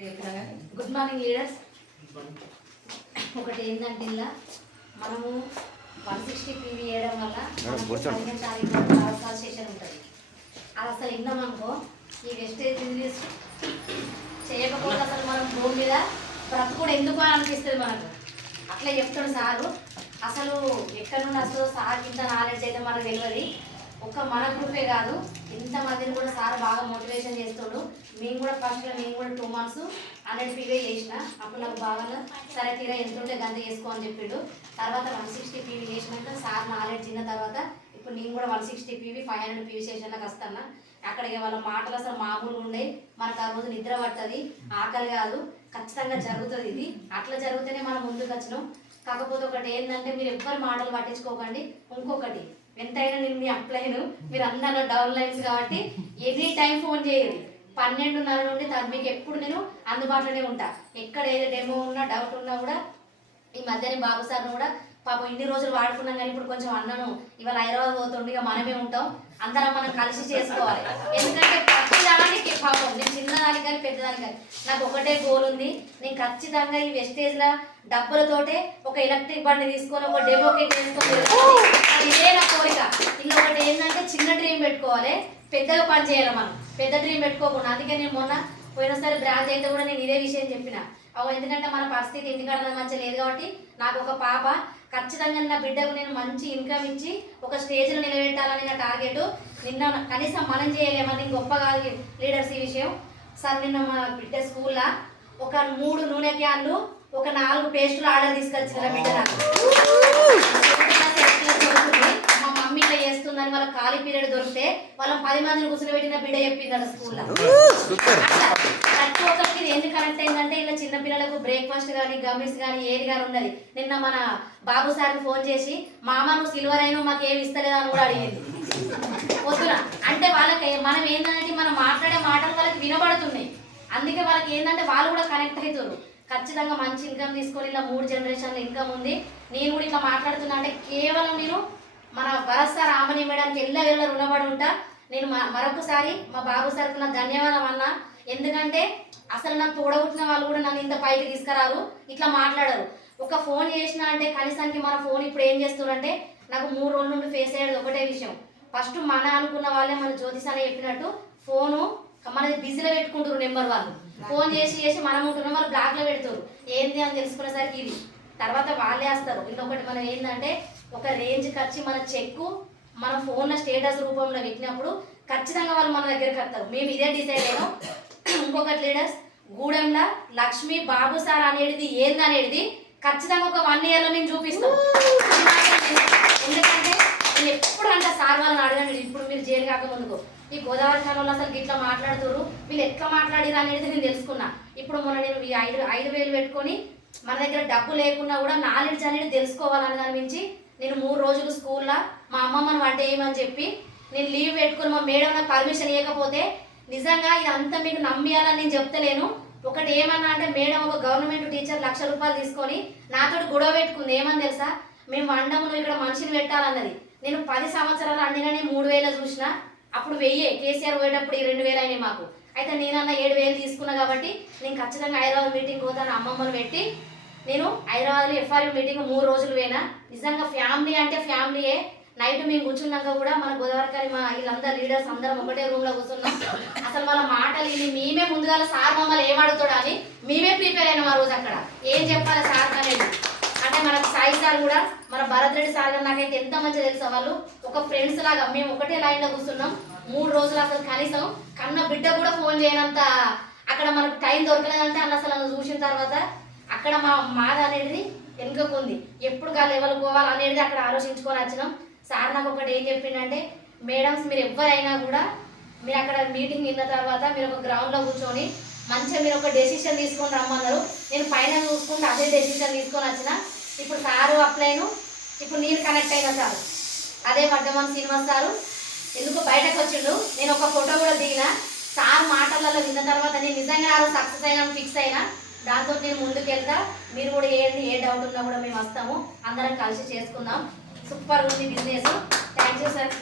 Good morning leaders. ఒకటి ఏంటంటే ఇలా మనము 160 PV వేయడం వల్ల 15 తారీఖు సెషన్ ఉంటుంది. అది అసలు విన్నామనుకో ఈ వెస్టేజ్ రిలీజ్ చేయకపోతే అసలు మనం భూమి మీద బ్రతుకుడు ఎందుకు అని అనిపిస్తుంది మనకు. అట్లా చెప్తాడు సారు. అసలు ఎక్కడి నుండి అసలు సార్ ఇంత నాలెడ్జ్ అయితే మనకు తెలియదు. ఒక మన గ్రూపే కాదు ఇంతమందిని కూడా సార్ బాగా మోటివేషన్ చేస్తుండు. మేము కూడా ఫస్ట్లో నేను కూడా 2 months 100 PV చేసిన. అప్పుడు నాకు బాగా సరే తీరా ఎంత ఉంటే గంత చేసుకో అని చెప్పిండు. తర్వాత 160 PV చేసినాక సార్ నాలెడ్జ్ ఇన్న తర్వాత ఇప్పుడు నేను కూడా 160 PV 500 PV సెషన్లకు వస్తాను. అక్కడికి వాళ్ళ మాటలు అసలు మామూలు ఉండే మనకు ఆ రోజు నిద్ర పట్టది, ఆకలి కాదు, ఖచ్చితంగా జరుగుతుంది. ఇది అట్లా జరిగితేనే మనం ముందుకు వచ్చినాం. కాకపోతే ఒకటి ఏంటంటే మీరు ఎవ్వరు మాటలు పట్టించుకోకండి. ఇంకొకటి ఎంతైనా నేను మీ అప్లైను మీరు అందరూ డౌన్ లైన్స్ కాబట్టి ఎనీ టైం ఫోన్ చేయాలి. 12:30 నుండి మీకు ఎప్పుడు నేను అందుబాటులోనే ఉంటా. ఎక్కడ ఏదో డెమో ఉన్నా డౌట్ ఉన్నా కూడా ఈ మధ్యనే బాబు సార్ను కూడా పాపం ఇన్ని రోజులు వాడుకున్నాం కానీ ఇప్పుడు కొంచెం అన్నను ఇవాళ హైదరాబాద్ పోతుండే ఇక మనమే ఉంటాం. అందరం మనం కలిసి చేసుకోవాలి. ఎందుకంటే ప్రతిదానికి పాపం నేను చిన్నదానికి కానీ పెద్దదానికి కానీ నాకు ఒకటే గోల్ ఉంది. నేను ఖచ్చితంగా ఈ వెస్టేజ్ల డబ్బులతోటే ఒక ఎలక్ట్రిక్ బండి తీసుకొని ఒక డెమో కిట్ వేసుకొని ఇదే నా కోరిక. ఇంకొకటి ఏంటంటే చిన్న డ్రీమ్ పెట్టుకోవాలి, పెద్దగా పని చేయాలి. మనం పెద్ద డ్రీమ్ పెట్టుకోకుండా. అందుకే నేను మొన్న పోయినసారి బ్రాంచ్ అయితే కూడా నేను ఇదే విషయం చెప్పిన. ఎందుకంటే మన పరిస్థితి ఇంటికాడ మంచిగా లేదు కాబట్టి నాకు ఒక పాప ఖచ్చితంగా నా బిడ్డకు నేను మంచి ఇన్కమ్ ఇచ్చి ఒక స్టేజ్లో నిలబెట్టాలని నా టార్గెట్. నిన్న కనీసం మనం చేయలేమని గొప్ప కాదు లీడర్స్ ఈ విషయం. సార్ నిన్న మా బిడ్డ స్కూల్లో ఒక 3 నూనె క్యాన్లు ఒక 4 పేస్టులు ఆర్డర్ తీసుకొచ్చిన బిడ్డ నాకు. మా మమ్మీ ఇట్లా చేస్తుందని వాళ్ళ ఖాళీ పీరియడ్ దొరికితే వాళ్ళ 10 మందిని కూర్చోబెట్టిన బిడ్డ చెప్పింది అలా స్కూల్లో. ప్రతి ఒక్కరికి ఇది ఎందుకు కనెక్ట్ అయిందంటే ఇలా చిన్నపిల్లలకు బ్రేక్ఫాస్ట్ కానీ గమ్మిస్ కానీ ఏది కానీ ఉన్నది. నిన్న మన బాబు సార్కి ఫోన్ చేసి మామ నువ్వు సిల్వర్ అయినా మాకు ఏమి ఇస్తలేదా అని కూడా అడిగింది వద్దున. అంటే వాళ్ళకి మనం ఏంటంటే మనం మాట్లాడే మాటలు వాళ్ళకి వినబడుతున్నాయి. అందుకే వాళ్ళకి ఏంటంటే వాళ్ళు కూడా కనెక్ట్ అవుతారు. ఖచ్చితంగా మంచి ఇన్కమ్ తీసుకొని ఇలా 3 జనరేషన్ల ఇన్కమ్ ఉంది. నేను కూడా ఇట్లా మాట్లాడుతున్నా అంటే కేవలం నేను మన భరత్ సార్ ఆమని మేడానికి ఎల్ల రుణపడి ఉంటా. నేను మరొకసారి మా బాబు సార్కి నా ధన్యవాదం అన్నా. ఎందుకంటే అసలు నాకు తోడబుట్టిన వాళ్ళు కూడా నన్ను ఇంత పైకి తీసుకురారు, ఇట్లా మాట్లాడరు. ఒక ఫోన్ చేసినా అంటే కనీసానికి మన ఫోన్ ఇప్పుడు ఏం చేస్తున్నారంటే నాకు 3 రోజుల నుండి ఫేస్ అయ్యేది ఒకటే విషయం. ఫస్ట్ మన అనుకున్న వాళ్ళే మన జ్యోతిష్ అని చెప్పినట్టు ఫోను మనది బిజీలో పెట్టుకుంటారు నెంబర్. వాళ్ళు ఫోన్ చేసి మనం ఉంటున్నాం, వాళ్ళు బ్లాక్లో పెడతారు. ఏంది అని తెలుసుకునేసరికి ఇది తర్వాత వాళ్ళే వస్తారు. ఇంకొకటి మనం ఏంటంటే ఒక రేంజ్కి వచ్చి మన చెక్కు మన ఫోన్లో స్టేటస్ రూపంలో పెట్టినప్పుడు ఖచ్చితంగా వాళ్ళు మన దగ్గరికి వస్తారు. మేము ఇదే డిసైడ్ అయినాం. ఇంకొకటి లీడర్స్ గూడెంలో లక్ష్మి బాబు సార్ అనేది ఏందనేది ఖచ్చితంగా ఒక 1 yearలో మేము చూపిస్తాం. ఎందుకంటే నేను ఎప్పుడు అంటే సార్ వాళ్ళని అడగండి. ఇప్పుడు మీరు జైలు కాకముందుకు ఈ గోదావరి ఛానల్లో అసలు ఇట్లా మాట్లాడుతారు, వీళ్ళు ఎట్లా మాట్లాడారు అనేది నేను తెలుసుకున్నా. ఇప్పుడు మొన్న నేను ఈ 5,000 పెట్టుకొని మన దగ్గర డబ్బు లేకున్నా కూడా నాలెడ్జ్ అనేది తెలుసుకోవాలని అనిపించి నేను 3 రోజులు స్కూల్లో మా అమ్మమ్మని వంట వేయమని చెప్పి నేను లీవ్ పెట్టుకుని మా మేడం నాకు పర్మిషన్ ఇవ్వకపోతే నిజంగా ఇదంతా మీకు నమ్మియాలని నేను చెప్తలేను. ఒకటి ఏమన్నా అంటే మేడం ఒక గవర్నమెంట్ టీచర్ 1,00,000 రూపాయలు తీసుకొని నాతో గొడవ పెట్టుకుంది. ఏమని తెలుసా, మేము వండమును ఇక్కడ మనిషిని పెట్టాలన్నది. నేను 10 సంవత్సరాలు అండినని 3,000 చూసిన. అప్పుడు 1000 కేసీఆర్ పోయేటప్పుడు 2,000 అయినాయి మాకు. అయితే నేనన్నా 7,000 తీసుకున్నా కాబట్టి నేను ఖచ్చితంగా హైదరాబాద్ మీటింగ్ పోతాను. అమ్మమ్మను పెట్టి నేను హైదరాబాద్లో FRU మీటింగ్ 3 రోజులు పోయినా. నిజంగా ఫ్యామిలీ అంటే ఫ్యామిలీయే. నైట్ మేము కూర్చున్నాక కూడా మన గోదావరి మా వీళ్ళందరూ లీడర్స్ అందరం ఒకటే రూమ్లో కూర్చున్నాం. అసలు వాళ్ళ మాటలు విని మేమే ముందుగా సార్ మమ్మల్ని ఏమడుగుతాడు అని మేమే ప్రిపేర్ అయినాం. ఆ రోజు అక్కడ ఏం చెప్పాలి సార్ అనేది. అంటే మనకు సాయి సార్ కూడా మన భరత్ రెడ్డి సార్ గారు నాకైతే ఎంత మంచిగా తెలుసా. వాళ్ళు ఒక ఫ్రెండ్స్ లాగా మేము ఒకటే లైన్లో కూర్చున్నాం 3 రోజులు. అసలు కనీసం కన్న బిడ్డ కూడా ఫోన్ చేయనంత అక్కడ మనకు టైం దొరకలేదంటే అసలు చూసిన తర్వాత అక్కడ మాద అనేది వెనుకకుంది. ఎప్పుడు గా లెవెల్ పోవాలి అనేది అక్కడ ఆలోచించుకొని వచ్చినాం. సార్ నాకు ఒకటి ఏం చెప్పిండంటే మేడమ్స్ మీరు ఎవరైనా కూడా మీరు అక్కడ మీటింగ్ విన్న తర్వాత మీరు ఒక గ్రౌండ్లో కూర్చొని మంచిగా మీరు ఒక డెసిషన్ తీసుకొని రమ్మన్నారు. నేను పైన చూసుకుంటే అదే డెసిషన్ తీసుకొని వచ్చిన. ఇప్పుడు సారు అప్లైను ఇప్పుడు నేను కనెక్ట్ అయినా సార్ అదే వడ్డమన్ శ్రీనివాస్ సారు ఎందుకు బయటకు వచ్చిండు. నేను ఒక ఫోటో కూడా దిగిన. సార్ మాటలలో విన్న తర్వాత నేను నిజంగా ఆ రోజు సక్సెస్ అయినా ఫిక్స్ అయినా. దాంతో నేను ముందుకు వెళ్తా. మీరు కూడా ఏ డౌట్ ఉన్నా కూడా మేము వస్తాము, అందరం కలిసి చేసుకుందాం. సూపర్ ఉంది బిజినెస్. Thank you sir.